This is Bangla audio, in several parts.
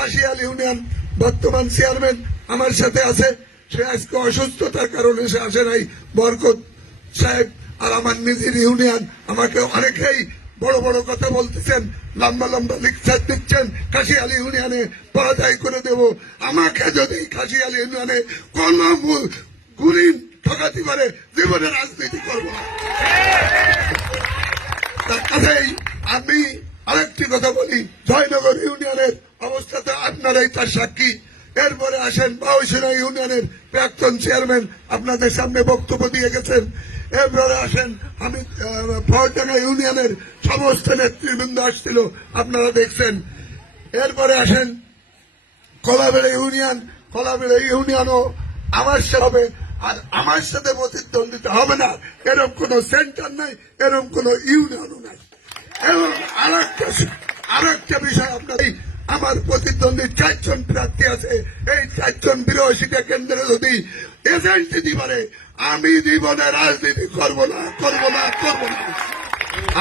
কাশিয়াল ইউনিয়ন বর্তমান চেয়ারম্যান আমার সাথে আছে। সে আজকে অসুস্থতার কারণে সে আসে নাই, বরকত সাহেব। আর আমার নিজের ইউনিয়ন, আমাকে অনেকেই বড় বড় কথা বলতেছেন, লম্বা লম্বা লিকচার দিচ্ছেন কাশিয়াল ইউনিয়নে পরাজয় করে দেব। আমাকে যদি কাশিয়াল ইউনিয়নে কোন গুলি ঠকাতে পারে, জীবনে রাজনীতি করব না। তার কাছেই আমি আরেকটি কথা বলি, জয়নগর ইউনিয়নের অবস্থাতে আপনারাই তার সাক্ষী। এরপরে আসেন বাউসিনা ইউনিয়নের প্রাক্তন চেয়ারম্যান আপনাদের সামনে বক্তব্য দিয়ে গেছেন। এরপরে আসেন আমি ফরডাঙ্গা ইউনিয়নের সমস্ত নেতৃবৃন্দ আসছিল, আপনারা দেখছেন। এরপরে আসেন কলাবেড়া ইউনিয়ন, কলাবেড়া ইউনিয়নও আমার সাথে হবে। আর আমার সাথে প্রতিদ্বন্দ্বিতা হবে না এরকম কোন সেন্টার নাই, এরকম কোন ইউনিয়নও নাই। এবং আরেকটা বিষয়, আপনার আমার প্রতিদ্বন্দ্বী 4 জন প্রার্থী আছে। এই 4 জন 82টা কেন্দ্রে যদি এজেন্ট দিতে পারে, আমি জীবনে রাজনীতি করব না।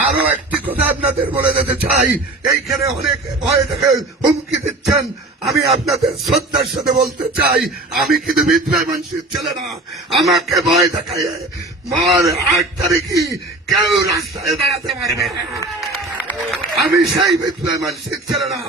আরো একটি কথা আপনাদের বলে দিতে চাই, এইখানে অনেক ভয় দেখে হুমকি দিচ্ছেন। আমি আপনাদের শ্রদ্ধার সাথে বলতে চাই, আমি কিন্তু বিধবা মানুষের ছেলে না। আমাকে ভয় দেখায় মার 8 তারিখই কেউ রাস্তায় দাঁড়াতে পারবে না। আমি সেই বিধবা মানুষের ছেলে না।